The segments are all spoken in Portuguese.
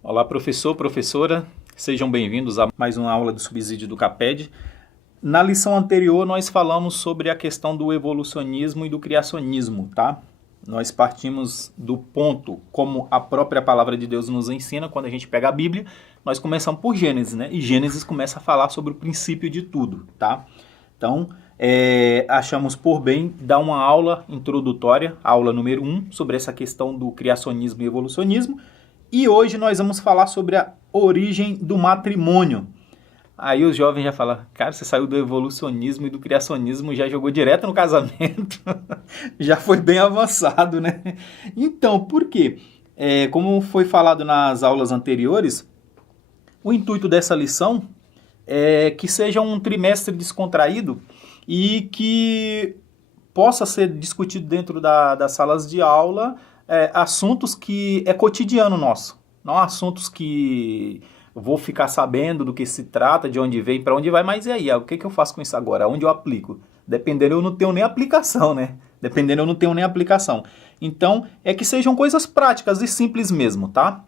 Olá, professor, professora, sejam bem-vindos a mais uma aula do subsídio do CAPED. Na lição anterior, nós falamos sobre a questão do evolucionismo e do criacionismo, tá? Nós partimos do ponto, como a própria palavra de Deus nos ensina, quando a gente pega a Bíblia, nós começamos por Gênesis, né? E Gênesis começa a falar sobre o princípio de tudo, tá? Então, achamos por bem dar uma aula introdutória, aula número 1, sobre essa questão do criacionismo e evolucionismo. E hoje nós vamos falar sobre a origem do matrimônio. Aí os jovens já falam, cara, você saiu do evolucionismo e do criacionismo, já jogou direto no casamento. Já foi bem avançado, né? Então, por quê? Como foi falado nas aulas anteriores, o intuito dessa lição é que seja um trimestre descontraído e que possa ser discutido dentro das salas de aula assuntos que é cotidiano nosso, não assuntos que vou ficar sabendo do que se trata, de onde vem, para onde vai, mas e aí? O que eu faço com isso agora? Onde eu aplico? Dependendo, eu não tenho nem aplicação, né? Dependendo, eu não tenho nem aplicação. Então, é que sejam coisas práticas e simples mesmo, tá?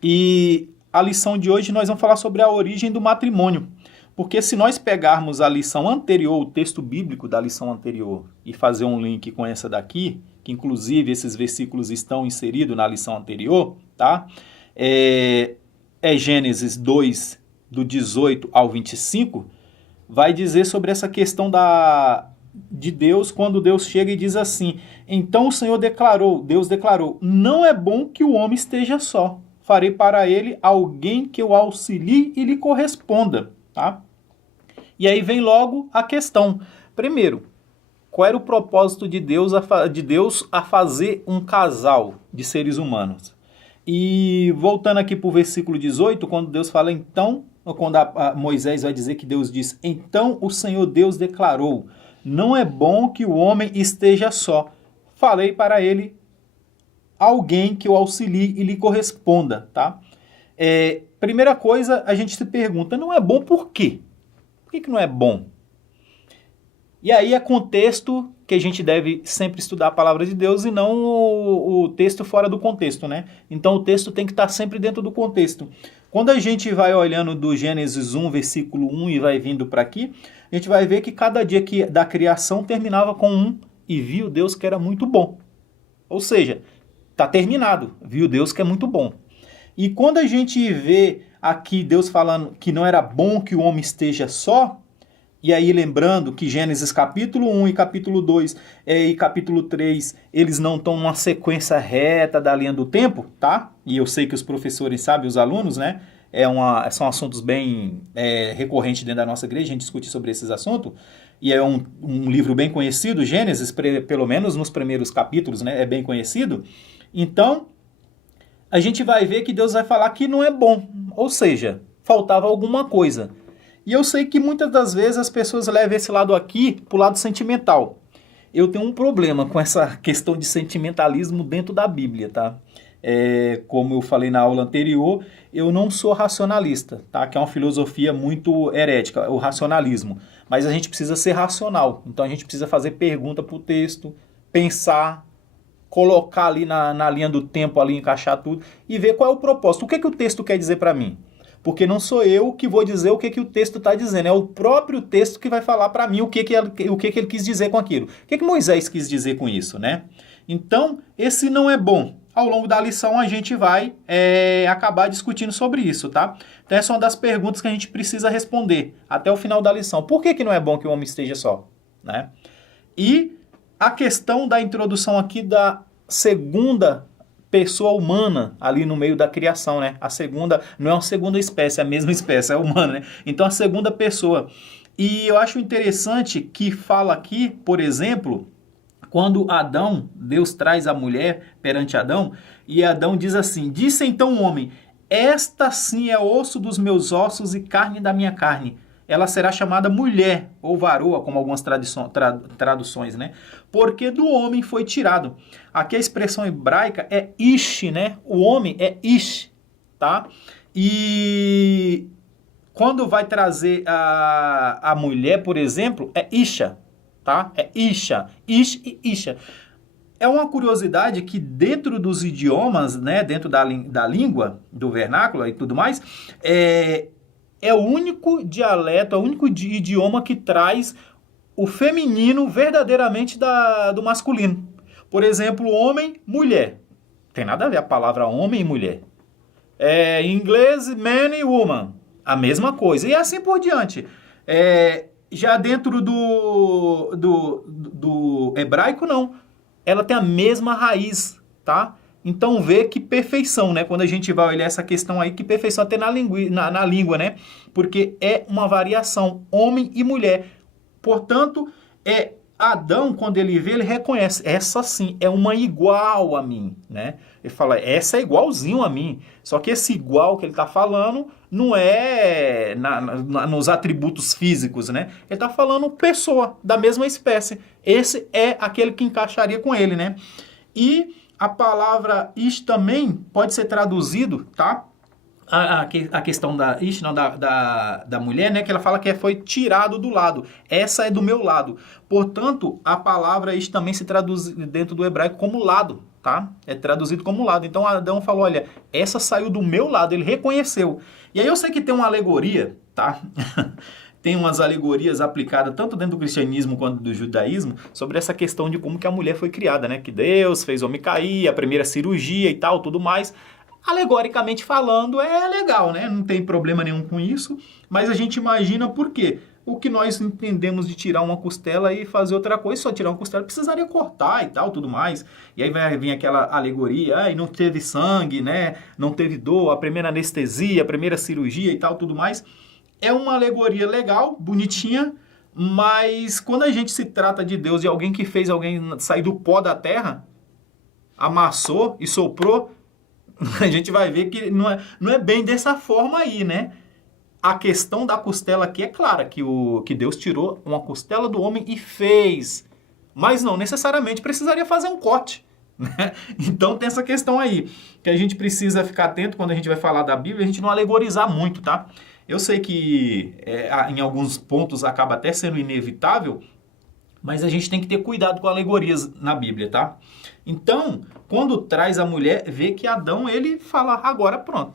E a lição de hoje nós vamos falar sobre a origem do matrimônio. Porque se nós pegarmos a lição anterior, o texto bíblico da lição anterior, e fazer um link com essa daqui, que inclusive esses versículos estão inseridos na lição anterior, tá? Gênesis 2, do 18 ao 25, vai dizer sobre essa questão de Deus, quando Deus chega e diz assim, então o Senhor declarou, Deus declarou, não é bom que o homem esteja só, farei para ele alguém que o auxilie e lhe corresponda, tá? E aí vem logo a questão. Primeiro, qual era o propósito de Deus a fazer um casal de seres humanos? E voltando aqui para o versículo 18, quando Deus fala então, quando Moisés vai dizer que Deus diz, então o Senhor Deus declarou, não é bom que o homem esteja só, falei para ele alguém que o auxilie e lhe corresponda, tá? Primeira coisa, a gente se pergunta, não é bom por quê? Por que não é bom? E aí é contexto que a gente deve sempre estudar a palavra de Deus e não o texto fora do contexto, né? Então o texto tem que estar sempre dentro do contexto. Quando a gente vai olhando do Gênesis 1, versículo 1 e vai vindo para aqui, a gente vai ver que cada dia da criação terminava com e viu Deus que era muito bom. Ou seja, está terminado, viu Deus que é muito bom. E quando a gente vê aqui Deus falando que não era bom que o homem esteja só, e aí lembrando que Gênesis capítulo 1 e capítulo 2 e capítulo 3, eles não estão numa sequência reta da linha do tempo, tá? E eu sei que os professores sabem, os alunos, né? São assuntos bem recorrentes dentro da nossa igreja, a gente discute sobre esses assuntos. E é um livro bem conhecido, Gênesis, pelo menos nos primeiros capítulos, né? É bem conhecido. Então, a gente vai ver que Deus vai falar que não é bom. Ou seja, faltava alguma coisa. E eu sei que muitas das vezes as pessoas levam esse lado aqui para o lado sentimental. Eu tenho um problema com essa questão de sentimentalismo dentro da Bíblia, tá? Como eu falei na aula anterior, eu não sou racionalista, tá? Que é uma filosofia muito herética, o racionalismo. Mas a gente precisa ser racional. Então a gente precisa fazer pergunta para o texto, pensar, colocar ali na linha do tempo, ali encaixar tudo e ver qual é o propósito. O que o texto quer dizer para mim? Porque não sou eu que vou dizer o que o texto está dizendo, é o próprio texto que vai falar para mim o que ele quis dizer com aquilo. O que Moisés quis dizer com isso, né? Então, esse não é bom. Ao longo da lição, a gente vai acabar discutindo sobre isso, tá? Então, essa é uma das perguntas que a gente precisa responder até o final da lição. Por que não é bom que o homem esteja só? Né? E a questão da introdução aqui da segunda pessoa humana ali no meio da criação, né? A segunda, não é uma segunda espécie, é a mesma espécie, é humana, né? Então a segunda pessoa. E eu acho interessante que fala aqui, por exemplo, quando Adão, Deus traz a mulher perante Adão, e Adão diz assim, disse então o homem, esta sim é osso dos meus ossos e carne da minha carne. Ela será chamada mulher, ou varoa, como algumas traduções, né? Porque do homem foi tirado. Aqui a expressão hebraica é ish, né? O homem é ish, tá? E quando vai trazer a mulher, por exemplo, é isha, tá? É isha, ish e isha. é uma curiosidade que dentro dos idiomas, né, dentro da língua, do vernáculo e tudo mais, é o único dialeto, é o único idioma que traz o feminino verdadeiramente do masculino. Por exemplo, homem, mulher. Tem nada a ver a palavra homem e mulher. Em inglês, man e woman. A mesma coisa. E assim por diante. Já dentro do hebraico, não. Ela tem a mesma raiz, tá? Então vê que perfeição, né? Quando a gente vai olhar essa questão aí, que perfeição até na língua, né? Porque é uma variação, homem e mulher. Portanto, Adão, quando ele vê, ele reconhece, essa sim é uma igual a mim, né? Ele fala, essa é igualzinho a mim. Só que esse igual que ele está falando não é nos atributos físicos, né? Ele está falando pessoa, da mesma espécie. Esse é aquele que encaixaria com ele, né? E a palavra ish também pode ser traduzido, tá? A questão da mulher, né, que ela fala que foi tirado do lado. Essa é do meu lado. Portanto, a palavra ish também se traduz dentro do hebraico como lado, tá? É traduzido como lado. Então Adão falou, olha, essa saiu do meu lado, ele reconheceu. E aí eu sei que tem uma alegoria, tá? Tem umas alegorias aplicadas tanto dentro do cristianismo quanto do judaísmo sobre essa questão de como que a mulher foi criada, né? Que Deus fez o homem cair, a primeira cirurgia e tal, tudo mais. Alegoricamente falando, é legal, né? Não tem problema nenhum com isso, mas a gente imagina por quê? O que nós entendemos de tirar uma costela e fazer outra coisa, só tirar uma costela, precisaria cortar e tal, tudo mais. E aí vai vir aquela alegoria, e não teve sangue, né? Não teve dor, a primeira anestesia, a primeira cirurgia e tal, tudo mais. É uma alegoria legal, bonitinha, mas quando a gente se trata de Deus e alguém que fez alguém sair do pó da terra, amassou e soprou, a gente vai ver que não é bem dessa forma aí, né? A questão da costela aqui é clara, que Deus tirou uma costela do homem e fez. Mas não necessariamente precisaria fazer um corte, né? Então tem essa questão aí, que a gente precisa ficar atento quando a gente vai falar da Bíblia, a gente não alegorizar muito, tá? Eu sei que em alguns pontos acaba até sendo inevitável, mas a gente tem que ter cuidado com alegorias na Bíblia, tá? Então, quando traz a mulher, vê que Adão, ele fala, agora pronto.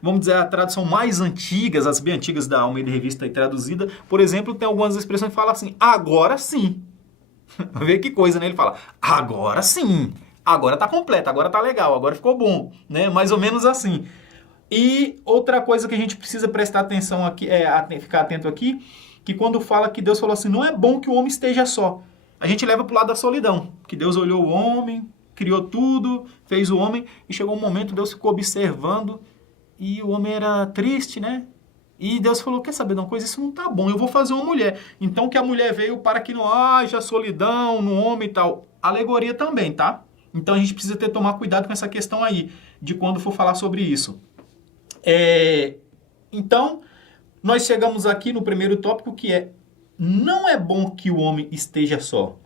Vamos dizer, a tradução mais antigas, as bem antigas da Almeida Revista e traduzida, por exemplo, tem algumas expressões que falam assim, agora sim. Vê que coisa, né? Ele fala, agora sim. Agora tá completo, agora tá legal, agora ficou bom, né? Mais ou menos assim. E outra coisa que a gente precisa prestar atenção aqui, ficar atento aqui, que quando fala que Deus falou assim, não é bom que o homem esteja só. A gente leva para o lado da solidão, que Deus olhou o homem, criou tudo, fez o homem, e chegou um momento, Deus ficou observando, e o homem era triste, né? E Deus falou, quer saber de uma coisa? Isso não tá bom, eu vou fazer uma mulher. Então que a mulher veio para que não haja solidão no homem e tal. Alegoria também, tá? Então a gente precisa tomar cuidado com essa questão aí, de quando for falar sobre isso. Então, nós chegamos aqui no primeiro tópico, que é, não é bom que o homem esteja só.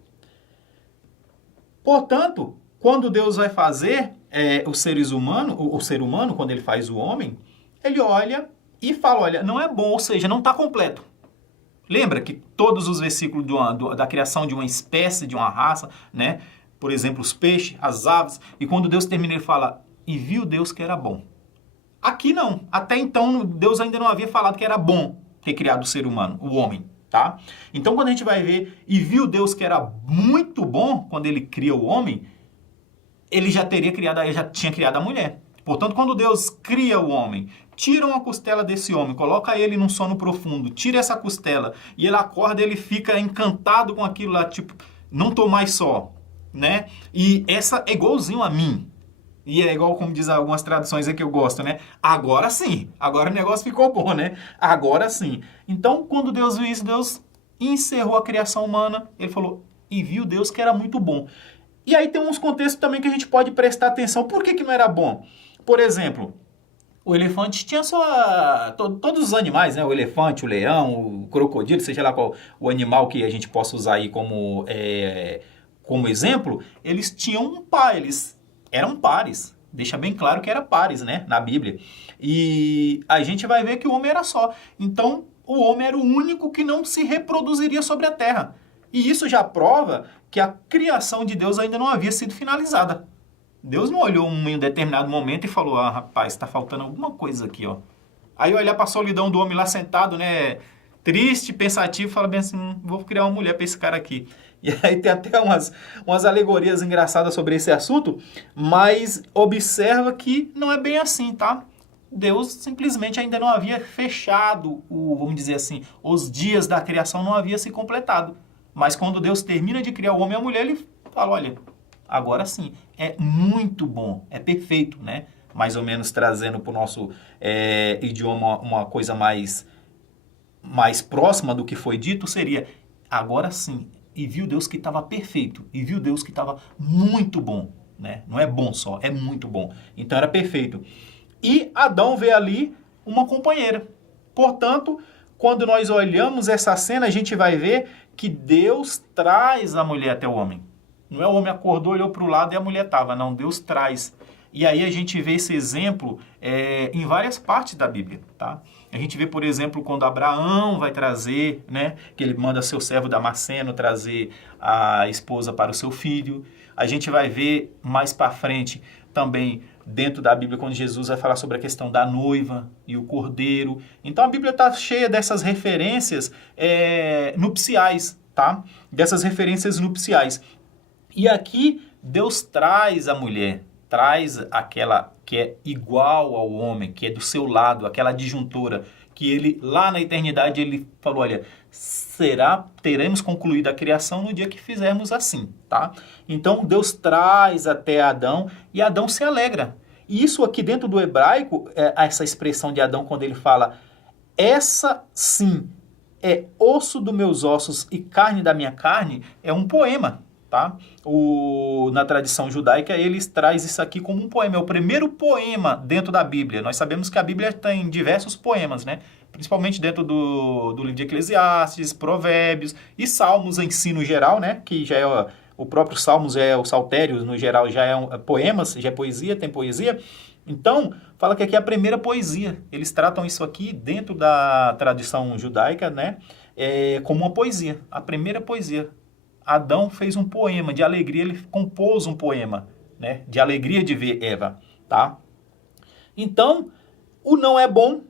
Portanto, quando Deus vai fazer o ser humano, quando ele faz o homem, ele olha e fala, olha, não é bom, ou seja, não está completo. Lembra que todos os versículos da criação de uma espécie, de uma raça, né? Por exemplo, os peixes, as aves, e quando Deus termina, ele fala, e viu Deus que era bom. Aqui não. Até então, Deus ainda não havia falado que era bom ter criado o ser humano, o homem, tá? Então, quando a gente vai ver e viu Deus que era muito bom, quando ele cria o homem, ele já tinha criado a mulher. Portanto, quando Deus cria o homem, tira uma costela desse homem, coloca ele num sono profundo, tira essa costela, e ele acorda, ele fica encantado com aquilo lá, tipo, não tô mais só, né? E essa é igualzinho a mim. E é igual, como diz algumas traduções aí que eu gosto, né? Agora sim. Agora o negócio ficou bom, né? Agora sim. Então, quando Deus viu isso, Deus encerrou a criação humana. Ele falou, e viu Deus que era muito bom. E aí tem uns contextos também que a gente pode prestar atenção. Por que não era bom? Por exemplo, o elefante tinha todos os animais, né? O elefante, o leão, o crocodilo, seja lá qual o animal que a gente possa usar aí como exemplo, eles tinham um pai, eles eram pares. Deixa bem claro que era pares, né? Na Bíblia. E a gente vai ver que o homem era só. Então, o homem era o único que não se reproduziria sobre a terra. E isso já prova que a criação de Deus ainda não havia sido finalizada. Deus não olhou em um determinado momento e falou, ah, rapaz, está faltando alguma coisa aqui, ó. Aí olhar para a solidão do homem lá sentado, né, triste, pensativo, fala bem assim, vou criar uma mulher para esse cara aqui. E aí tem até umas alegorias engraçadas sobre esse assunto, mas observa que não é bem assim, tá? Deus simplesmente ainda não havia fechado, vamos dizer assim, os dias da criação não havia se completado. Mas quando Deus termina de criar o homem e a mulher, ele fala, olha, agora sim, é muito bom, é perfeito, né? Mais ou menos trazendo para o nosso idioma uma coisa mais próxima do que foi dito, seria, agora sim, e viu Deus que estava perfeito, e viu Deus que estava muito bom, né? Não é bom só, é muito bom. Então era perfeito. E Adão vê ali uma companheira. Portanto, quando nós olhamos essa cena, a gente vai ver que Deus traz a mulher até o homem. Não é o homem acordou, olhou para o lado e a mulher estava. Não, Deus traz. E aí a gente vê esse exemplo em várias partes da Bíblia, tá? A gente vê, por exemplo, quando Abraão vai trazer, né? Que ele manda seu servo Damasceno trazer a esposa para o seu filho. A gente vai ver mais para frente também dentro da Bíblia, quando Jesus vai falar sobre a questão da noiva e o cordeiro. Então a Bíblia está cheia dessas referências nupciais, tá? Dessas referências nupciais. E aqui Deus traz a mulher, traz aquela que é igual ao homem, que é do seu lado, aquela adjuntora, que ele, lá na eternidade, ele falou, olha, teremos concluído a criação no dia que fizermos assim, tá? Então, Deus traz até Adão e Adão se alegra. E isso aqui dentro do hebraico, essa expressão de Adão, quando ele fala, essa sim é osso dos meus ossos e carne da minha carne, é um poema, tá? Na tradição judaica, eles traz isso aqui como um poema. É o primeiro poema dentro da Bíblia. Nós sabemos que a Bíblia tem diversos poemas, né? Principalmente dentro do livro de Eclesiastes, Provérbios e Salmos em si no geral, né? Que já é o próprio Salmos, o Saltério no geral já é poemas, já é poesia, tem poesia. Então, fala que aqui é a primeira poesia. Eles tratam isso aqui dentro da tradição judaica, né? Como uma poesia, a primeira poesia. Adão fez um poema de alegria, ele compôs um poema, né, de alegria de ver Eva, tá? Então, o não é bom,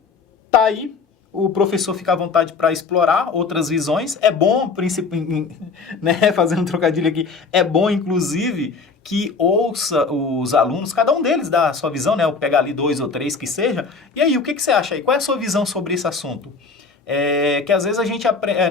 tá aí, o professor fica à vontade para explorar outras visões, é bom, né, fazendo um trocadilho aqui, é bom, inclusive, que ouça os alunos, cada um deles dá a sua visão, né, eu pegar ali 2 ou 3 que seja, e aí, o que você acha aí? Qual é a sua visão sobre esse assunto? Que às vezes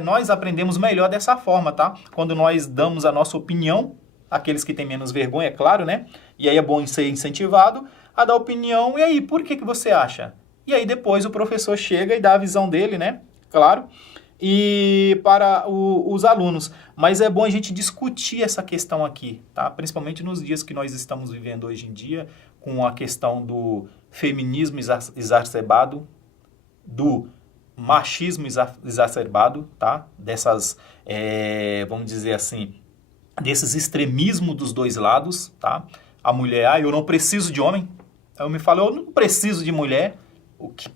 nós aprendemos melhor dessa forma, tá? Quando nós damos a nossa opinião, aqueles que têm menos vergonha, é claro, né? E aí é bom ser incentivado a dar opinião. E aí, por que você acha? E aí depois o professor chega e dá a visão dele, né? Claro. E para os alunos. Mas é bom a gente discutir essa questão aqui, tá? Principalmente nos dias que nós estamos vivendo hoje em dia, com a questão do feminismo exacerbado, do machismo exacerbado, tá? Dessas, vamos dizer assim, desses extremismos dos dois lados, tá? A mulher, eu não preciso de homem. Eu me falo, eu não preciso de mulher. O que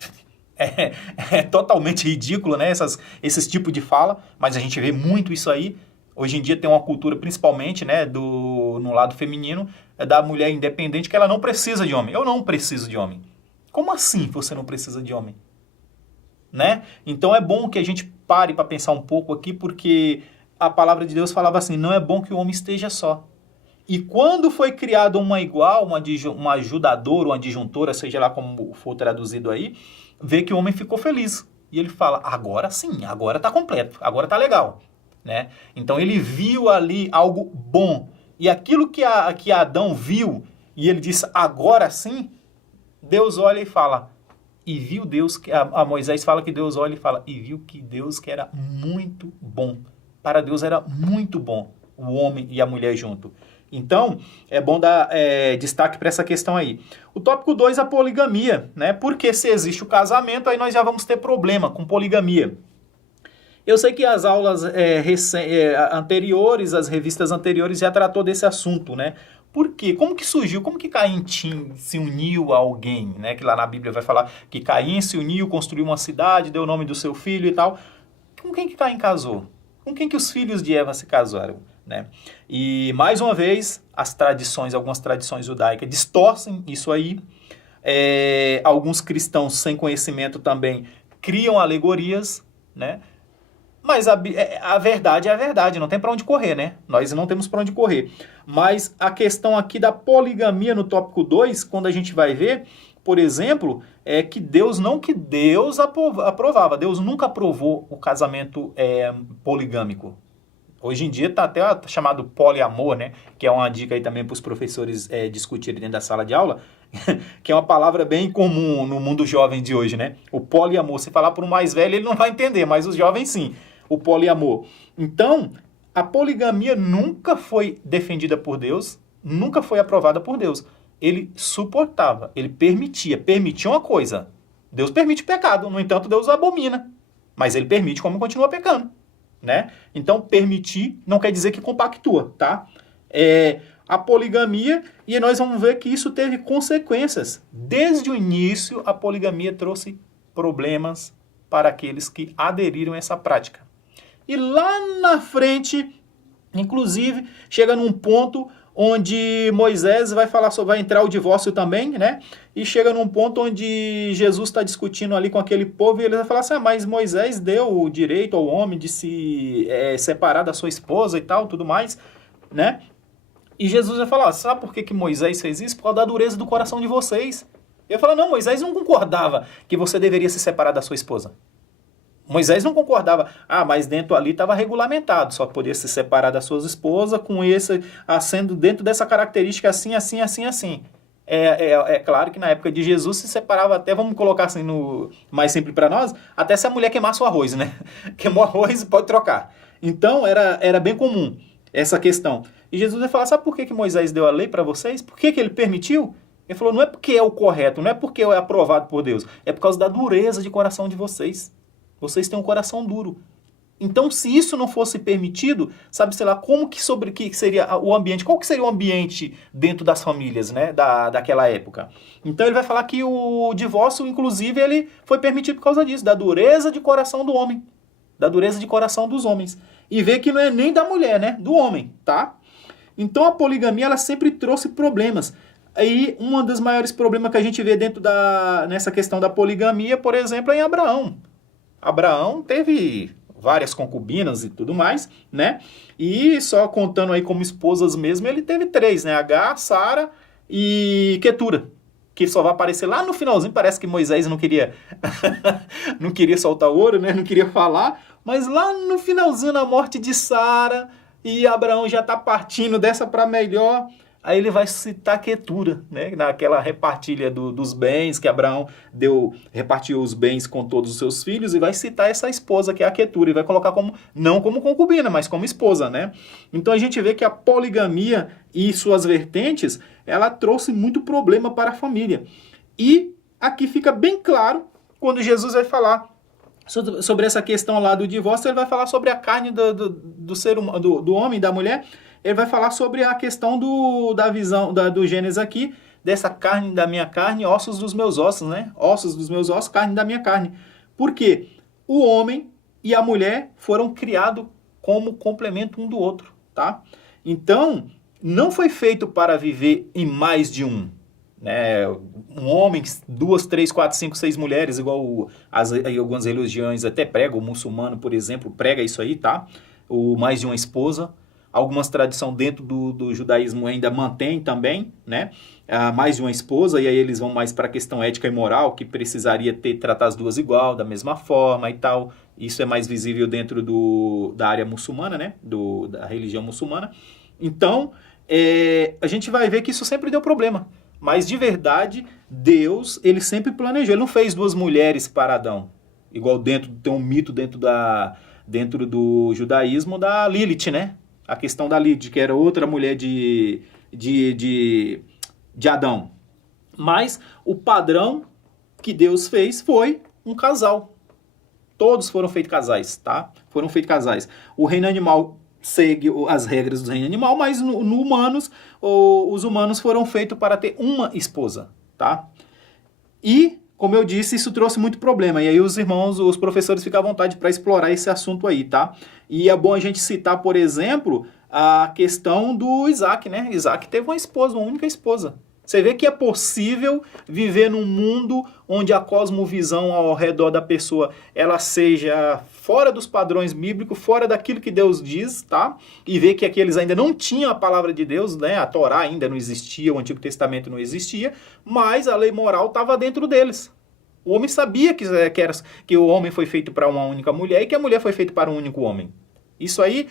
é totalmente ridículo, né? Esses tipos de fala, mas a gente vê muito isso aí. Hoje em dia tem uma cultura, principalmente, né, no lado feminino, da mulher independente, que ela não precisa de homem. Eu não preciso de homem. Como assim você não precisa de homem? Né? Então é bom que a gente pare para pensar um pouco aqui, porque a palavra de Deus falava assim, não é bom que o homem esteja só. E quando foi criado uma igual, uma ajudadora, uma adjuntora, seja lá como for traduzido aí, vê que o homem ficou feliz. E ele fala, agora sim, agora está completo, agora está legal. Né? Então ele viu ali algo bom. E aquilo que Adão viu, e ele disse, agora sim, Deus olha e fala, e viu Deus, a Moisés fala que Deus olha e fala, e viu que Deus que era muito bom. Para Deus era muito bom o homem e a mulher junto. Então, é bom dar destaque para essa questão aí. O tópico 2, a poligamia, né? Porque se existe o casamento, aí nós já vamos ter problema com poligamia. Eu sei que as aulas anteriores, as revistas anteriores já tratou desse assunto, né? Por quê? Como que surgiu? Como que Caim se uniu a alguém, né? Que lá na Bíblia vai falar que Caim se uniu, construiu uma cidade, deu o nome do seu filho e tal. Com quem que Caim casou? Com quem que os filhos de Eva se casaram? né? E, mais uma vez, algumas tradições judaicas distorcem isso aí. Alguns cristãos sem conhecimento também criam alegorias, né? Mas a verdade é a verdade, não tem para onde correr, né? Nós não temos para onde correr. Mas a questão aqui da poligamia no tópico 2, quando a gente vai ver, por exemplo, é que Deus aprovava. Deus nunca aprovou o casamento poligâmico. Hoje em dia está até chamado poliamor, né? Que é uma dica aí também para os professores discutirem dentro da sala de aula, que é uma palavra bem comum no mundo jovem de hoje, né? O poliamor, se falar para um mais velho, ele não vai entender, mas os jovens sim, o poliamor. Então, a poligamia nunca foi defendida por Deus, nunca foi aprovada por Deus. Ele suportava, ele permitia uma coisa. Deus permite pecado, no entanto, Deus abomina, mas ele permite como continua pecando, né? Então, permitir não quer dizer que compactua, tá? A poligamia, e nós vamos ver que isso teve consequências. Desde o início, a poligamia trouxe problemas para aqueles que aderiram a essa prática. E lá na frente, inclusive, chega num ponto onde Moisés vai entrar o divórcio também, né? E chega num ponto onde Jesus está discutindo ali com aquele povo e ele vai falar assim, mas Moisés deu o direito ao homem de se separar da sua esposa e tal, tudo mais, né? E Jesus vai falar, sabe por que Moisés fez isso? Por causa da dureza do coração de vocês. Ele fala, não, Moisés não concordava que você deveria se separar da sua esposa. Moisés não concordava, mas dentro ali estava regulamentado, só podia se separar da sua esposa com sendo dentro dessa característica assim, assim, assim, assim. É claro que na época de Jesus se separava até, vamos colocar assim no mais simples para nós, até se a mulher queimasse o arroz, né? Queimou arroz, pode trocar. Então era bem comum essa questão. E Jesus vai falar, sabe por que Moisés deu a lei para vocês? Por que ele permitiu? Ele falou, não é porque é o correto, não é porque é aprovado por Deus, é por causa da dureza de coração de vocês. Vocês têm um coração duro. Então, se isso não fosse permitido, sabe, sei lá, que seria o ambiente? Qual que seria o ambiente dentro das famílias, né, daquela época? Então, ele vai falar que o divórcio, inclusive, ele foi permitido por causa disso, da dureza de coração do homem, da dureza de coração dos homens. E vê que não é nem da mulher, né, do homem, tá? Então, a poligamia, ela sempre trouxe problemas. Aí, um dos maiores problemas que a gente vê nessa questão da poligamia, por exemplo, é em Abraão. Abraão teve várias concubinas e tudo mais, né? E só contando aí como esposas mesmo, ele teve 3, né? Agar, Sara e Quetura, que só vai aparecer lá no finalzinho. Parece que Moisés não queria não queria soltar ouro, né? Não queria falar, mas lá no finalzinho, na morte de Sara, e Abraão já está partindo dessa para melhor. Aí ele vai citar Quetura, né? Naquela repartilha dos bens, que Abraão repartiu os bens com todos os seus filhos, e vai citar essa esposa, que é a Quetura, e vai colocar não como concubina, mas como esposa, né? Então a gente vê que a poligamia e suas vertentes, ela trouxe muito problema para a família. E aqui fica bem claro, quando Jesus vai falar sobre essa questão lá do divórcio, ele vai falar sobre a carne do ser humano, do homem e da mulher. Ele vai falar sobre a questão da visão do Gênesis aqui, dessa carne da minha carne, ossos dos meus ossos, né? Ossos dos meus ossos, carne da minha carne. Por quê? O homem e a mulher foram criados como complemento um do outro, tá? Então, não foi feito para viver em mais de um, né? Um homem, 2, 3, 4, 5, 6 mulheres, igual algumas religiões até pregam, o muçulmano, por exemplo, prega isso aí, tá? O mais de uma esposa. Algumas tradições dentro do judaísmo ainda mantém também, né? Mais de uma esposa, e aí eles vão mais para a questão ética e moral, que precisaria tratar as duas igual, da mesma forma e tal. Isso é mais visível dentro da área muçulmana, né? Da religião muçulmana. Então, a gente vai ver que isso sempre deu problema. Mas, de verdade, Deus, ele sempre planejou. Ele não fez 2 mulheres para Adão. Igual tem um mito dentro do judaísmo da Lilith, né? A questão da Lilith, que era outra mulher de Adão. Mas o padrão que Deus fez foi um casal. Todos foram feitos casais, tá? Foram feitos casais. O reino animal segue as regras do reino animal, mas no humanos, os humanos foram feitos para ter uma esposa, tá? E, como eu disse, isso trouxe muito problema. E aí os professores ficam à vontade para explorar esse assunto aí, tá? E é bom a gente citar, por exemplo, a questão do Isaac, né? Isaac teve uma esposa, uma única esposa. Você vê que é possível viver num mundo onde a cosmovisão ao redor da pessoa ela seja fora dos padrões bíblicos, fora daquilo que Deus diz, tá? E ver que aqueles ainda não tinham a palavra de Deus, né? A Torá ainda não existia, o Antigo Testamento não existia, mas a lei moral estava dentro deles. O homem sabia que o homem foi feito para uma única mulher e que a mulher foi feita para um único homem. Isso aí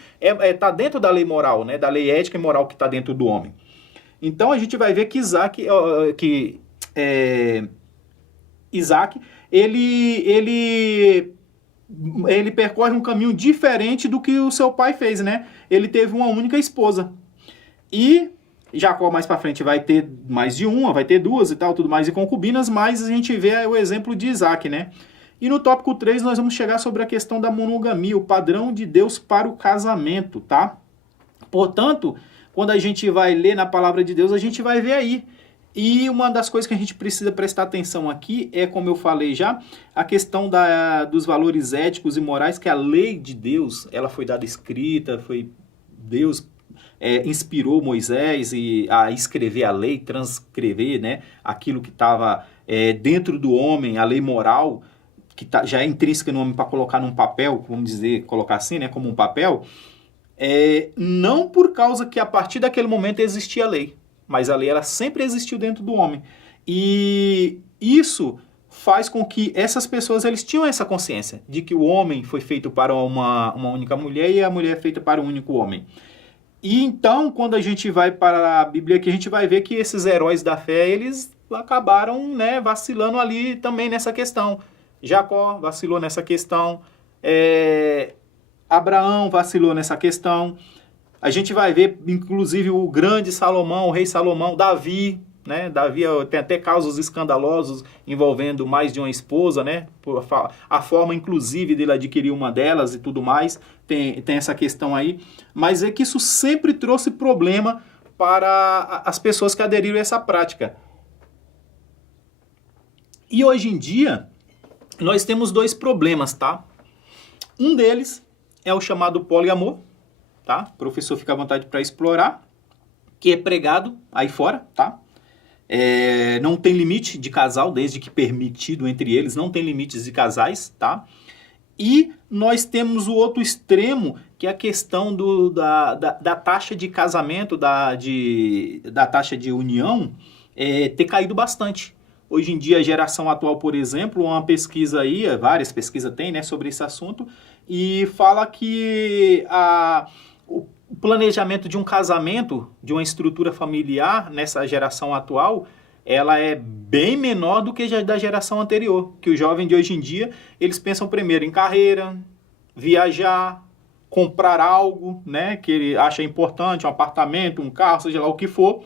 tá dentro da lei moral, né? Da lei ética e moral que está dentro do homem. Então a gente vai ver que Isaac ele percorre um caminho diferente do que o seu pai fez, né? Ele teve uma única esposa. E Jacó mais para frente vai ter mais de uma, vai ter duas e tal, tudo mais, e concubinas, mas a gente vê o exemplo de Isaac, né? E no tópico 3 nós vamos chegar sobre a questão da monogamia, o padrão de Deus para o casamento, tá? Portanto, quando a gente vai ler na palavra de Deus, a gente vai ver aí. E uma das coisas que a gente precisa prestar atenção aqui é, como eu falei já, a questão dos valores éticos e morais, que a lei de Deus, ela foi dada escrita, foi Deus inspirou Moisés a escrever a lei, transcrever, né, aquilo que estava dentro do homem, a lei moral, que já é intrínseca no homem para colocar num papel, vamos dizer, colocar assim, né, como um papel. Não por causa que a partir daquele momento existia a lei, mas a lei ela sempre existiu dentro do homem. E isso faz com que essas pessoas eles tinham essa consciência de que o homem foi feito para uma única mulher e a mulher é feita para um único homem. E então, quando a gente vai para a Bíblia aqui, a gente vai ver que esses heróis da fé, eles acabaram, né, vacilando ali também nessa questão. Jacó vacilou nessa questão, Abraão vacilou nessa questão. A gente vai ver, inclusive, o grande Salomão, o rei Salomão, Davi, né? Davi tem até casos escandalosos envolvendo mais de uma esposa, né? Por a forma, inclusive, dele adquirir uma delas e tudo mais. Tem essa questão aí. Mas é que isso sempre trouxe problema para as pessoas que aderiram a essa prática. E hoje em dia, nós temos dois problemas, tá? Um deles é o chamado poliamor, tá? O professor fica à vontade para explorar, que é pregado aí fora, tá? Não tem limite de casal, desde que permitido entre eles, não tem limites de casais, tá? E nós temos o outro extremo, que é a questão da taxa de casamento, da taxa de união, ter caído bastante. Hoje em dia, a geração atual, por exemplo, uma pesquisa aí, várias pesquisas tem, né, sobre esse assunto, e fala que o planejamento de um casamento, de uma estrutura familiar nessa geração atual, ela é bem menor do que da geração anterior. Que o jovem de hoje em dia, eles pensam primeiro em carreira, viajar, comprar algo, né, que ele acha importante, um apartamento, um carro, seja lá o que for,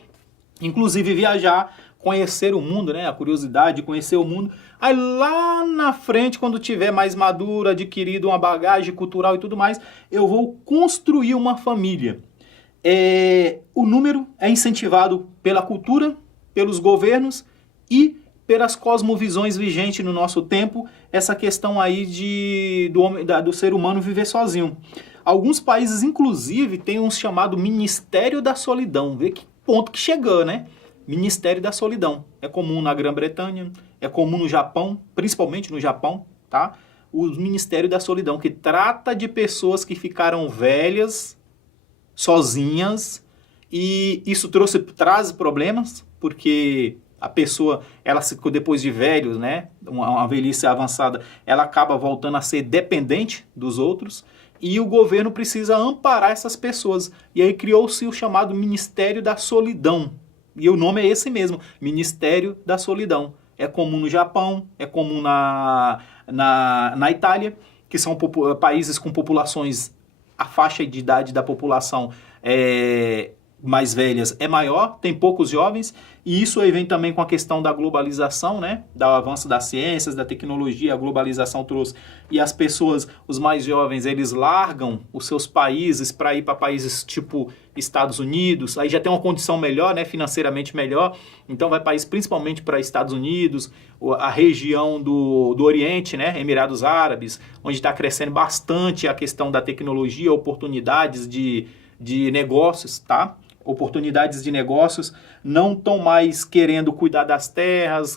inclusive viajar, conhecer o mundo, né, a curiosidade de conhecer o mundo. Aí lá na frente, quando tiver mais maduro, adquirido uma bagagem cultural e tudo mais, eu vou construir uma família. O número é incentivado pela cultura, pelos governos e pelas cosmovisões vigentes no nosso tempo, essa questão aí do ser humano viver sozinho. Alguns países, inclusive, têm um chamado Ministério da Solidão. Vê que ponto que chegou, né? Ministério da Solidão. É comum na Grã-Bretanha, é comum no Japão, principalmente no Japão, tá? O Ministério da Solidão, que trata de pessoas que ficaram velhas, sozinhas, e isso traz problemas, porque a pessoa, ela depois de velhos, né, uma velhice avançada, ela acaba voltando a ser dependente dos outros, e o governo precisa amparar essas pessoas. E aí criou-se o chamado Ministério da Solidão. E o nome é esse mesmo, Ministério da Solidão. É comum no Japão, é comum na Itália, que são países com populações, a faixa de idade da população mais velhas é maior, tem poucos jovens, e isso aí vem também com a questão da globalização, né? Do avanço das ciências, da tecnologia, a globalização trouxe, e as pessoas, os mais jovens, eles largam os seus países para ir para países tipo Estados Unidos, aí já tem uma condição melhor, né? Financeiramente melhor, então vai principalmente para Estados Unidos, a região do Oriente, né? Emirados Árabes, onde está crescendo bastante a questão da tecnologia, oportunidades de de negócios, tá? Oportunidades de negócios, não estão mais querendo cuidar das terras.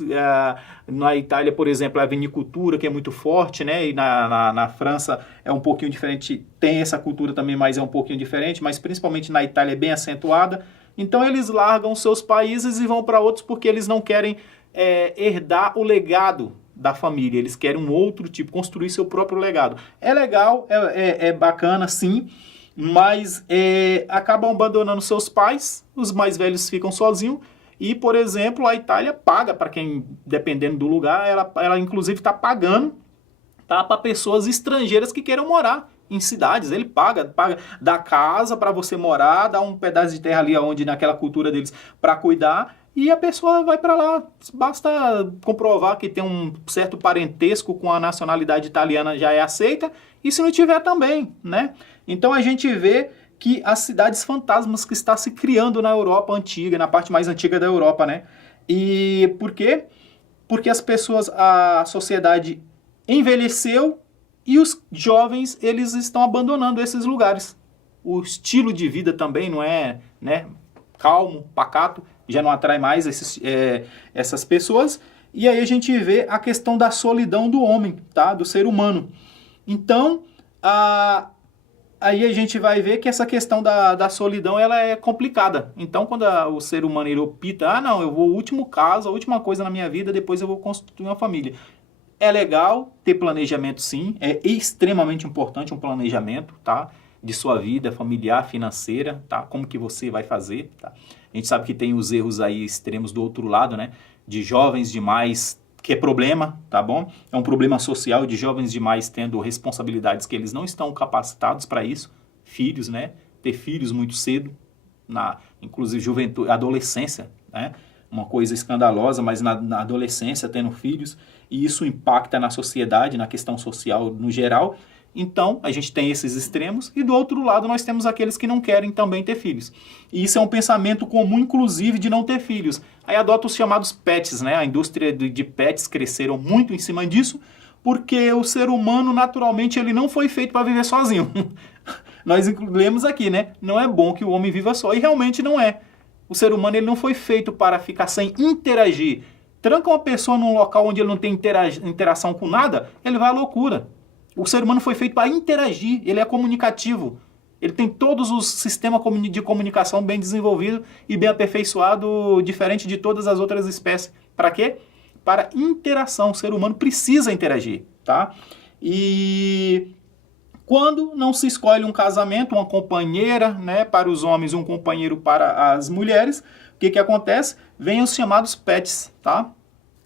Na Itália, por exemplo, a vinicultura, que é muito forte, né? E na França é um pouquinho diferente, tem essa cultura também, mas é um pouquinho diferente, mas principalmente na Itália é bem acentuada. Então eles largam seus países e vão para outros porque eles não querem herdar o legado da família, eles querem um outro tipo, construir seu próprio legado. É legal, é bacana, sim, mas acabam abandonando seus pais, os mais velhos ficam sozinhos, e, por exemplo, a Itália paga para quem, dependendo do lugar, ela inclusive está pagando, tá, para pessoas estrangeiras que queiram morar em cidades. Ele paga dá casa para você morar, dá um pedaço de terra ali onde naquela cultura deles para cuidar, e a pessoa vai para lá. Basta comprovar que tem um certo parentesco com a nacionalidade italiana, já é aceita, e se não tiver também, né? Então a gente vê que as cidades fantasmas que está se criando na Europa antiga, na parte mais antiga da Europa, né? E por quê? Porque as pessoas, a sociedade envelheceu e os jovens, eles estão abandonando esses lugares. O estilo de vida também não é, né, calmo, pacato, já não atrai mais essas pessoas. E aí a gente vê a questão da solidão do homem, tá? Do ser humano. Então, aí a gente vai ver que essa questão da solidão, ela é complicada. Então, quando o ser humano ele opta, não, eu vou, o último caso, a última coisa na minha vida, depois eu vou constituir uma família. É legal ter planejamento, sim, é extremamente importante um planejamento, tá? De sua vida familiar, financeira, tá? Como que você vai fazer, tá? A gente sabe que tem os erros aí extremos do outro lado, né? De jovens demais, que é problema, tá bom? É um problema social de jovens demais tendo responsabilidades que eles não estão capacitados para isso. Filhos, né? Ter filhos muito cedo, inclusive juventude, adolescência, né? Uma coisa escandalosa, mas na adolescência tendo filhos, e isso impacta na sociedade, na questão social no geral. Então, a gente tem esses extremos, e do outro lado nós temos aqueles que não querem também ter filhos. E isso é um pensamento comum, inclusive, de não ter filhos. Aí adota os chamados pets, né? A indústria de pets cresceram muito em cima disso, porque o ser humano, naturalmente, ele não foi feito para viver sozinho. Nós lemos aqui, né? Não é bom que o homem viva só, e realmente não é. O ser humano ele não foi feito para ficar sem interagir. Tranca uma pessoa num local onde ele não tem interação com nada, ele vai à loucura. O ser humano foi feito para interagir, ele é comunicativo. Ele tem todos os sistemas de comunicação bem desenvolvidos e bem aperfeiçoado, diferente de todas as outras espécies. Para quê? Para interação. O ser humano precisa interagir, tá? E quando não se escolhe um casamento, uma companheira, né, para os homens, um companheiro para as mulheres, o que acontece? Vem os chamados pets, tá?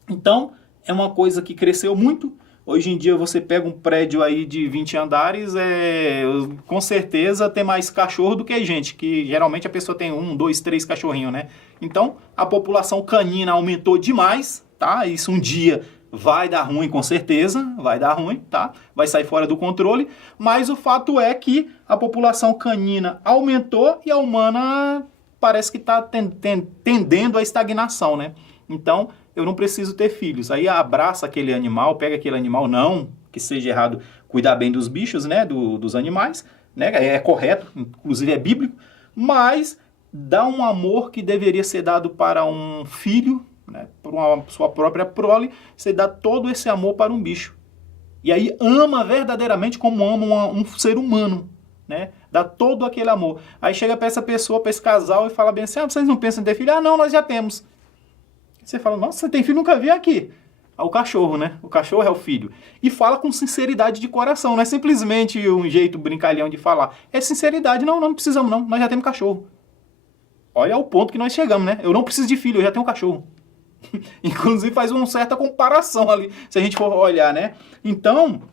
Então, é uma coisa que cresceu muito. Hoje em dia você pega um prédio aí de 20 andares, com certeza tem mais cachorro do que gente, que geralmente a pessoa tem 1, 2, 3 cachorrinhos, né? Então, a população canina aumentou demais, tá? Isso um dia vai dar ruim, com certeza, vai dar ruim, tá? Vai sair fora do controle, mas o fato é que a população canina aumentou e a humana parece que está tendendo à estagnação, né? Então, eu não preciso ter filhos. Aí abraça aquele animal, pega aquele animal, não que seja errado cuidar bem dos bichos, né? Dos animais, né? É correto, inclusive é bíblico, mas dá um amor que deveria ser dado para um filho, né, por sua própria prole, você dá todo esse amor para um bicho. E aí ama verdadeiramente como ama um ser humano, né? Dá todo aquele amor. Aí chega para essa pessoa, para esse casal, e fala bem assim, vocês não pensam em ter filho? Não, nós já temos. Você fala, nossa, você tem filho? Nunca vi aqui. O cachorro, né? O cachorro é o filho. E fala com sinceridade de coração, não é simplesmente um jeito brincalhão de falar. É sinceridade, não precisamos não, nós já temos cachorro. Olha o ponto que nós chegamos, né? Eu não preciso de filho, eu já tenho um cachorro. Inclusive faz uma certa comparação ali, se a gente for olhar, né? Então,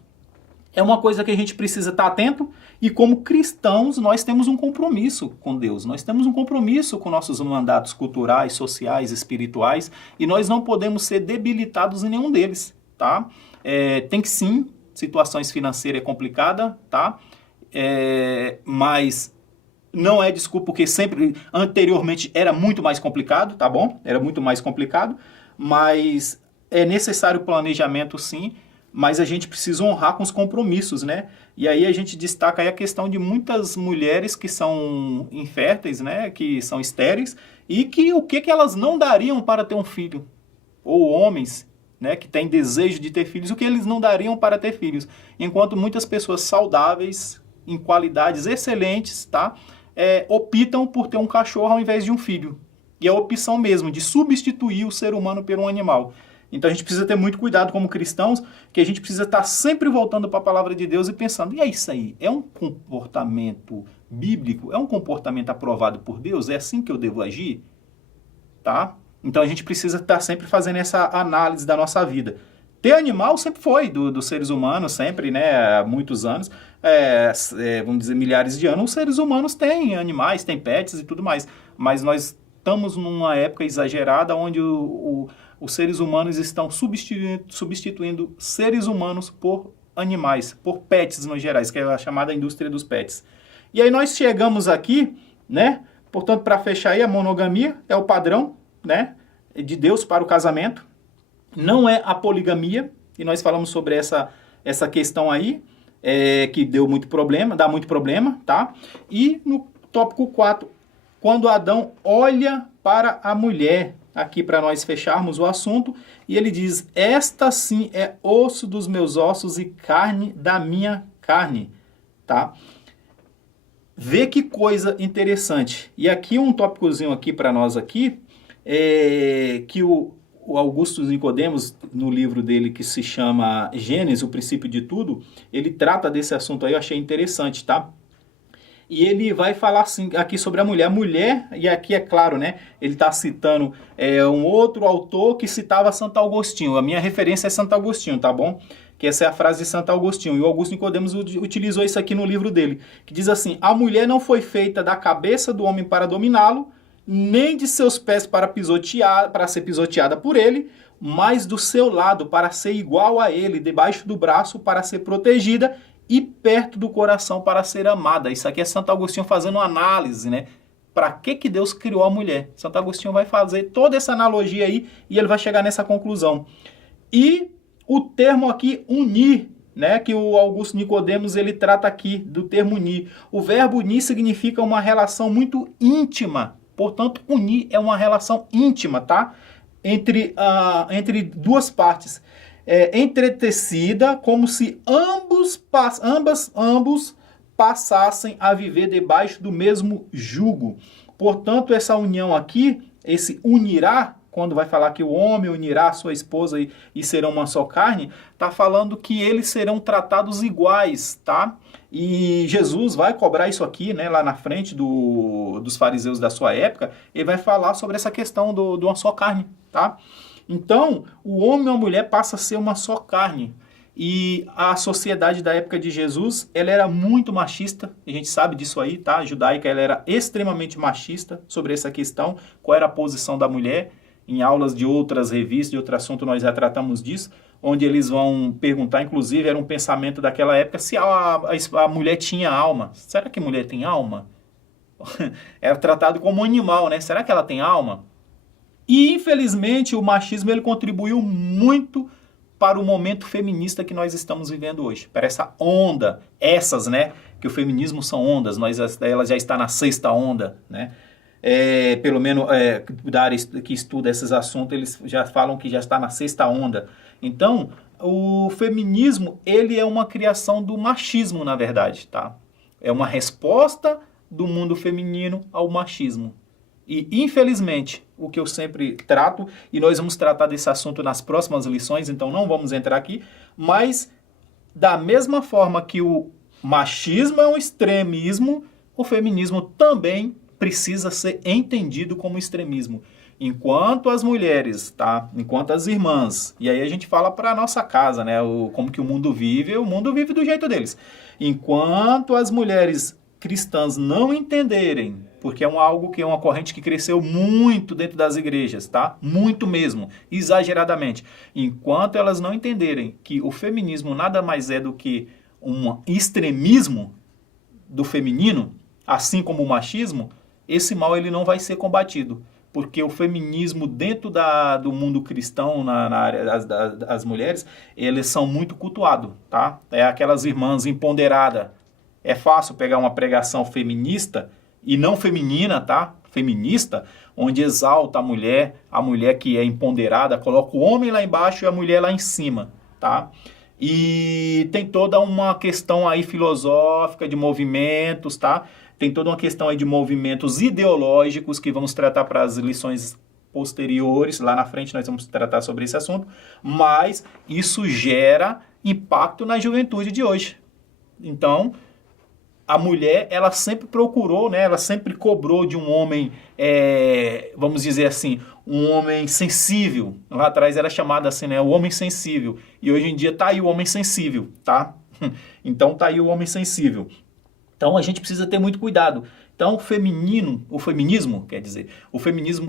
é uma coisa que a gente precisa estar atento, e como cristãos nós temos um compromisso com Deus, nós temos um compromisso com nossos mandatos culturais, sociais, espirituais, e nós não podemos ser debilitados em nenhum deles, tá? Tem que sim, situações financeiras é complicada, tá? Mas não é desculpa, porque sempre, anteriormente, era muito mais complicado, tá bom? Era muito mais complicado, mas é necessário planejamento, sim, mas a gente precisa honrar com os compromissos, né? E aí a gente destaca aí a questão de muitas mulheres que são inférteis, né? Que são estéreis, e que o que elas não dariam para ter um filho? Ou homens, né, que têm desejo de ter filhos, o que eles não dariam para ter filhos? Enquanto muitas pessoas saudáveis, em qualidades excelentes, tá? Optam por ter um cachorro ao invés de um filho. E é a opção mesmo de substituir o ser humano por um animal. Então a gente precisa ter muito cuidado como cristãos, que a gente precisa estar sempre voltando para a palavra de Deus e pensando, e é isso aí? É um comportamento bíblico? É um comportamento aprovado por Deus? É assim que eu devo agir? Tá? Então a gente precisa estar sempre fazendo essa análise da nossa vida. Ter animal sempre foi dos seres humanos, sempre, né, há muitos anos, vamos dizer, milhares de anos, os seres humanos têm animais, têm pets e tudo mais, mas nós estamos numa época exagerada onde os seres humanos estão substituindo seres humanos por animais, por pets no geral, que é a chamada indústria dos pets. E aí nós chegamos aqui, né, portanto, para fechar aí, a monogamia é o padrão, né, de Deus para o casamento, não é a poligamia, e nós falamos sobre essa questão aí, que dá muito problema, tá? E no tópico 4, quando Adão olha para a mulher, aqui para nós fecharmos o assunto, e ele diz, esta sim é osso dos meus ossos e carne da minha carne, tá? Vê que coisa interessante. E aqui um tópicozinho aqui para nós aqui, que o Augusto Nicodemos, no livro dele que se chama Gênesis, o princípio de tudo, ele trata desse assunto aí, eu achei interessante, tá? E ele vai falar assim, aqui sobre a mulher. A mulher, e aqui é claro, né? Ele está citando um outro autor que citava Santo Agostinho. A minha referência é Santo Agostinho, tá bom? Que essa é a frase de Santo Agostinho. E o Augusto Nicodemos utilizou isso aqui no livro dele. Que diz assim, a mulher não foi feita da cabeça do homem para dominá-lo, nem de seus pés para ser pisoteada por ele, mas do seu lado para ser igual a ele, debaixo do braço para ser protegida e perto do coração para ser amada. Isso aqui é Santo Agostinho fazendo uma análise, né? Para que Deus criou a mulher? Santo Agostinho vai fazer toda essa analogia aí e ele vai chegar nessa conclusão. E o termo aqui, unir, né, que o Augusto Nicodemos ele trata aqui do termo unir. O verbo unir significa uma relação muito íntima. Portanto, unir é uma relação íntima, tá? Entre duas partes. Entretecida, como se ambos passassem a viver debaixo do mesmo jugo. Portanto, essa união aqui, esse unirá, quando vai falar que o homem unirá a sua esposa e serão uma só carne, está falando que eles serão tratados iguais, tá? E Jesus vai cobrar isso aqui, né, lá na frente dos fariseus da sua época, ele vai falar sobre essa questão de uma só carne, tá? Então, o homem e a mulher passam a ser uma só carne. E a sociedade da época de Jesus, ela era muito machista, a gente sabe disso aí, tá? A judaica, ela era extremamente machista sobre essa questão, qual era a posição da mulher. Em aulas de outras revistas, de outro assunto, nós já tratamos disso, onde eles vão perguntar, inclusive, era um pensamento daquela época, se a mulher tinha alma. Será que a mulher tem alma? Era tratado como um animal, né? Será que ela tem alma? E, infelizmente, o machismo ele contribuiu muito para o momento feminista que nós estamos vivendo hoje. Para essa onda, né? Que o feminismo são ondas, ela já está na 6ª onda, né? Pelo menos da área que estuda esses assuntos, eles já falam que já está na 6ª onda. Então, o feminismo, ele é uma criação do machismo, na verdade, tá? É uma resposta do mundo feminino ao machismo. E, infelizmente, o que eu sempre trato, e nós vamos tratar desse assunto nas próximas lições, então não vamos entrar aqui, mas da mesma forma que o machismo é um extremismo, o feminismo também precisa ser entendido como extremismo. Enquanto as mulheres, tá? Enquanto as irmãs, e aí a gente fala para a nossa casa, né? Como que o mundo vive do jeito deles. Enquanto as mulheres cristãs não entenderem, porque algo que é uma corrente que cresceu muito dentro das igrejas, tá? Muito mesmo, exageradamente. Enquanto elas não entenderem que o feminismo nada mais é do que um extremismo do feminino, assim como o machismo, esse mal ele não vai ser combatido. porque o feminismo dentro do mundo cristão, na área das mulheres, eles são muito cultuados, tá? É aquelas irmãs empoderadas. É fácil pegar uma pregação feminista e não feminina, tá? Feminista, onde exalta a mulher que é empoderada, coloca o homem lá embaixo e a mulher lá em cima, tá? E tem toda uma questão aí filosófica de movimentos, tá? Tem toda uma questão aí de movimentos ideológicos que vamos tratar para as lições posteriores. Lá na frente nós vamos tratar sobre esse assunto, mas isso gera impacto na juventude de hoje. Então, a mulher, ela sempre procurou, né? Ela sempre cobrou de um homem, vamos dizer assim, um homem sensível. Lá atrás era chamado assim, né? O homem sensível. E hoje em dia tá aí o homem sensível, tá? Então tá aí o homem sensível. Então a gente precisa ter muito cuidado. Então o feminismo,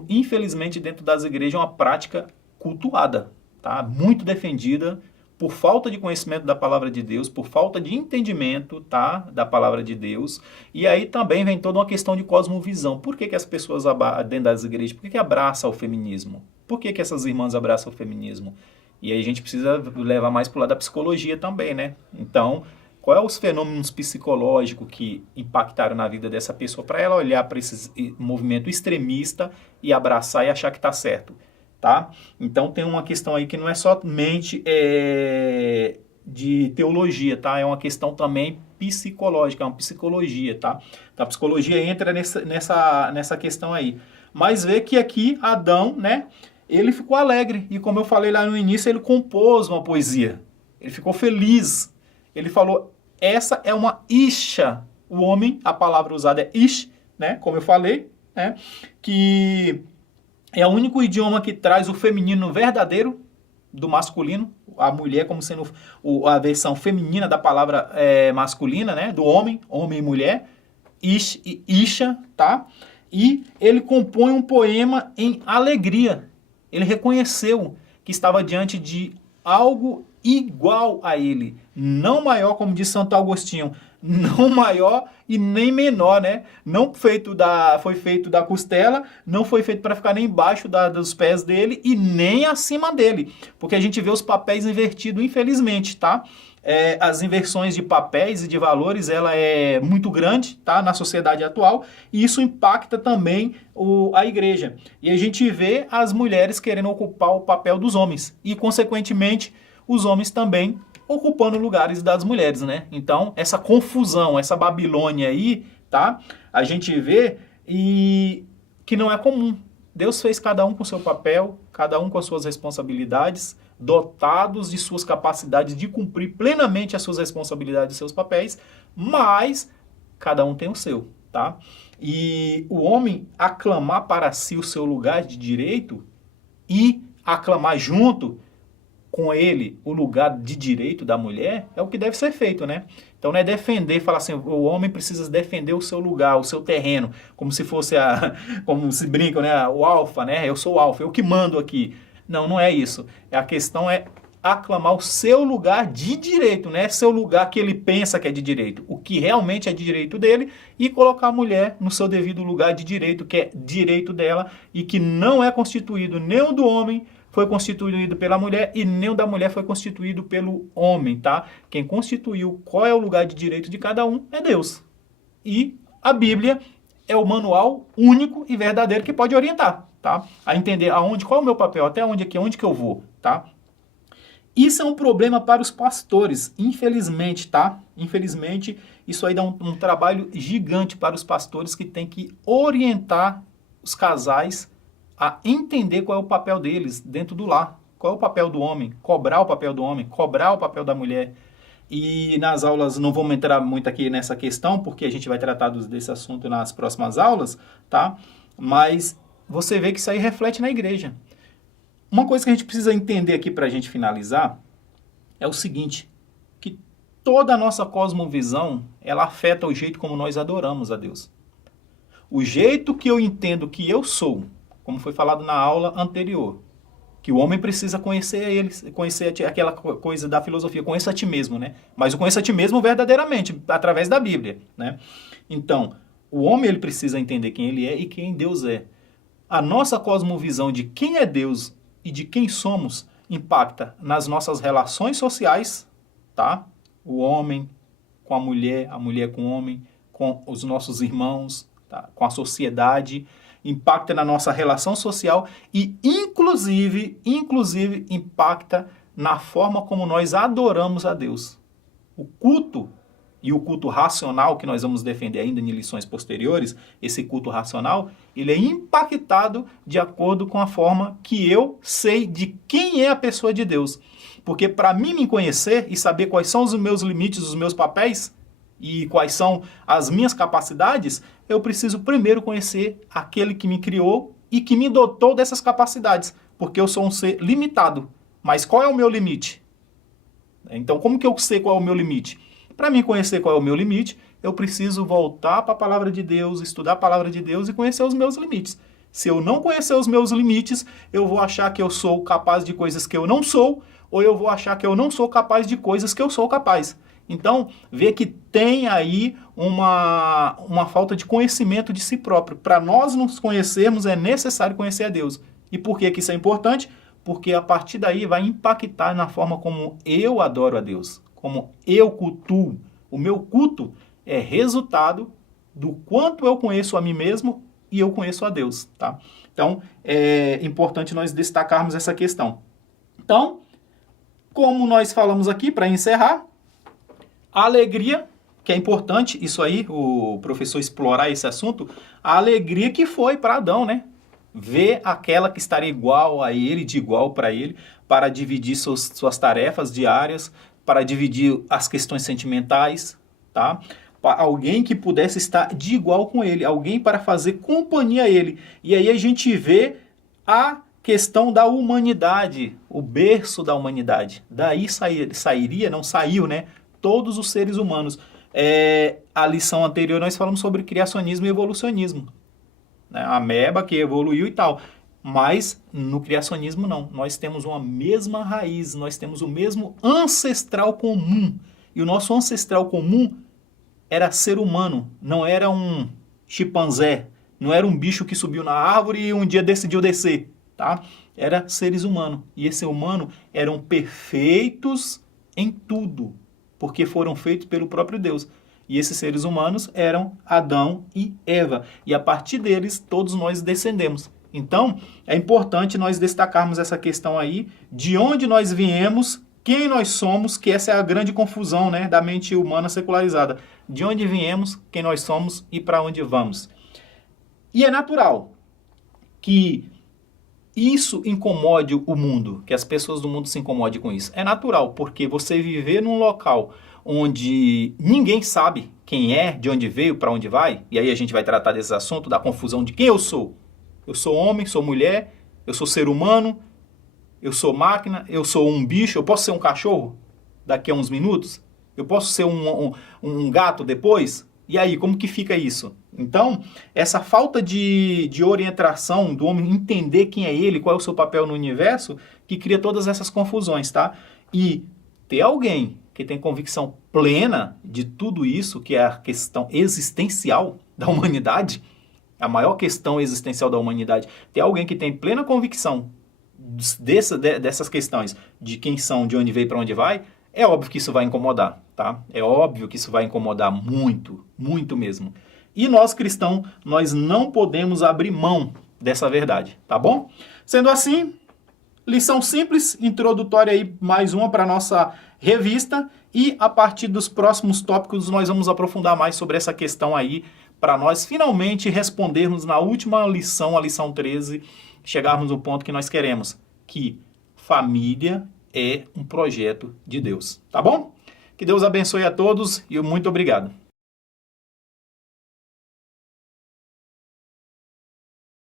infelizmente, dentro das igrejas é uma prática cultuada, tá? Muito defendida, por falta de conhecimento da palavra de Deus, por falta de entendimento, tá, da palavra de Deus. E aí também vem toda uma questão de cosmovisão. Por que as pessoas dentro das igrejas, por que abraçam o feminismo? Por que essas irmãs abraçam o feminismo? E aí a gente precisa levar mais para o lado da psicologia também, né? Então, quais são os fenômenos psicológicos que impactaram na vida dessa pessoa para ela olhar para esse movimento extremista e abraçar e achar que está certo? Tá? Então tem uma questão aí que não é somente de teologia, tá? É uma questão também psicológica, é uma psicologia, tá? Então, a psicologia entra nessa questão aí. Mas vê que aqui Adão, né? Ele ficou alegre e, como eu falei lá no início, ele compôs uma poesia. Ele ficou feliz. Ele falou, essa é uma isha. O homem, a palavra usada é ish, né? Como eu falei, né? Que é o único idioma que traz o feminino verdadeiro do masculino, a mulher como sendo a versão feminina da palavra masculina, né? Do homem, homem e mulher, ish e isha, tá? E ele compõe um poema em alegria. Ele reconheceu que estava diante de algo igual a ele, não maior, como diz Santo Agostinho, não maior e nem menor, né? Não foi feito da costela, não foi feito para ficar nem embaixo dos pés dele e nem acima dele, porque a gente vê os papéis invertidos, infelizmente, tá? As inversões de papéis e de valores, ela é muito grande, tá? Na sociedade atual, e isso impacta também a igreja. E a gente vê as mulheres querendo ocupar o papel dos homens e, consequentemente, os homens também ocupando lugares das mulheres, né? Então, essa confusão, essa Babilônia aí, tá? A gente vê e que não é comum. Deus fez cada um com seu papel, cada um com as suas responsabilidades, dotados de suas capacidades de cumprir plenamente as suas responsabilidades e seus papéis, mas cada um tem o seu, tá? E o homem aclamar para si o seu lugar de direito e aclamar junto com ele o lugar de direito da mulher é o que deve ser feito, né? Então não é defender, falar assim, o homem precisa defender o seu lugar, o seu terreno, como se fosse como se brincam, né? O alfa, né? Eu sou o alfa, eu que mando aqui. Não, não é isso. A questão é aclamar o seu lugar de direito, né? Seu lugar que ele pensa que é de direito, o que realmente é de direito dele, e colocar a mulher no seu devido lugar de direito, que é direito dela, e que não é constituído nem o do homem, foi constituído pela mulher, e nem o da mulher foi constituído pelo homem, tá? Quem constituiu qual é o lugar de direito de cada um é Deus. E a Bíblia é o manual único e verdadeiro que pode orientar, tá? A entender qual é o meu papel, até onde que eu vou, tá? Isso é um problema para os pastores, infelizmente, tá? Infelizmente, isso aí dá um trabalho gigante para os pastores que tem que orientar os casais a entender qual é o papel deles dentro do lar. Qual é o papel do homem? Cobrar o papel do homem, cobrar o papel da mulher. E nas aulas, não vamos entrar muito aqui nessa questão, porque a gente vai tratar desse assunto nas próximas aulas, tá? Mas você vê que isso aí reflete na igreja. Uma coisa que a gente precisa entender aqui para a gente finalizar é o seguinte, que toda a nossa cosmovisão, ela afeta o jeito como nós adoramos a Deus. O jeito que eu entendo que eu sou, como foi falado na aula anterior, que o homem precisa conhecer ele, conhecer aquela coisa da filosofia, conheça a ti mesmo, né? Mas o conheça a ti mesmo verdadeiramente, através da Bíblia, né? Então, o homem ele precisa entender quem ele é e quem Deus é. a nossa cosmovisão de quem é Deus e de quem somos impacta nas nossas relações sociais, tá? O homem com a mulher com o homem, com os nossos irmãos, tá? Com a sociedade, impacta na nossa relação social e, inclusive, impacta na forma como nós adoramos a Deus. O culto e o culto racional, que nós vamos defender ainda em lições posteriores, esse culto racional, ele é impactado de acordo com a forma que eu sei de quem é a pessoa de Deus. Porque para mim me conhecer e saber quais são os meus limites, os meus papéis e quais são as minhas capacidades, eu preciso primeiro conhecer aquele que me criou e que me dotou dessas capacidades, porque eu sou um ser limitado. Mas qual é o meu limite? Então, como que eu sei qual é o meu limite? Para mim conhecer qual é o meu limite, eu preciso voltar para a palavra de Deus, estudar a palavra de Deus e conhecer os meus limites. Se eu não conhecer os meus limites, eu vou achar que eu sou capaz de coisas que eu não sou, ou eu vou achar que eu não sou capaz de coisas que eu sou capaz. Então, vê que tem aí uma falta de conhecimento de si próprio. Para nós nos conhecermos, é necessário conhecer a Deus. E por que isso é importante? Porque a partir daí vai impactar na forma como eu adoro a Deus, como eu cultuo. O meu culto é resultado do quanto eu conheço a mim mesmo e eu conheço a Deus, tá? Então, é importante nós destacarmos essa questão. Então, como nós falamos aqui, para encerrar, a alegria, que é importante, isso aí, o professor explorar esse assunto, a alegria que foi para Adão, né? Ver aquela que estaria igual a ele, de igual para ele, para dividir suas tarefas diárias, para dividir as questões sentimentais, tá? Alguém que pudesse estar de igual com ele, alguém para fazer companhia a ele. E aí a gente vê a questão da humanidade, o berço da humanidade. Daí sairia, não saiu, né? Todos os seres humanos. A lição anterior nós falamos sobre criacionismo e evolucionismo. A ameba que evoluiu e tal. Mas no criacionismo não. Nós temos uma mesma raiz, nós temos o mesmo ancestral comum. E o nosso ancestral comum era ser humano, não era um chimpanzé, não era um bicho que subiu na árvore e um dia decidiu descer, tá? Era seres humanos. E esses humanos eram perfeitos em tudo, porque foram feitos pelo próprio Deus. E esses seres humanos eram Adão e Eva. E a partir deles, todos nós descendemos. Então, é importante nós destacarmos essa questão aí, de onde nós viemos, quem nós somos, que essa é a grande confusão, né, da mente humana secularizada. De onde viemos, quem nós somos e para onde vamos. E é natural que isso incomode o mundo, que as pessoas do mundo se incomodem com isso. É natural, porque você viver num local onde ninguém sabe quem é, de onde veio, para onde vai, e aí a gente vai tratar desse assunto, da confusão de quem eu sou. Eu sou homem, sou mulher, eu sou ser humano, eu sou máquina, eu sou um bicho, eu posso ser um cachorro daqui a uns minutos? Eu posso ser um gato depois? E aí, como que fica isso? Então, essa falta de orientação do homem entender quem é ele, qual é o seu papel no universo, que cria todas essas confusões, tá? E ter alguém que tem convicção plena de tudo isso, que é a questão existencial da humanidade, a maior questão existencial da humanidade, ter alguém que tem plena convicção dessas questões, de quem são, de onde veio, para onde vai, é óbvio que isso vai incomodar, tá? É óbvio que isso vai incomodar muito, muito mesmo. E nós cristãos, nós não podemos abrir mão dessa verdade, tá bom? Sendo assim, lição simples, introdutória aí, mais uma para nossa revista, e a partir dos próximos tópicos nós vamos aprofundar mais sobre essa questão aí, para nós finalmente respondermos na última lição, a lição 13, chegarmos no ponto que nós queremos, que família é um projeto de Deus, tá bom? Que Deus abençoe a todos e muito obrigado.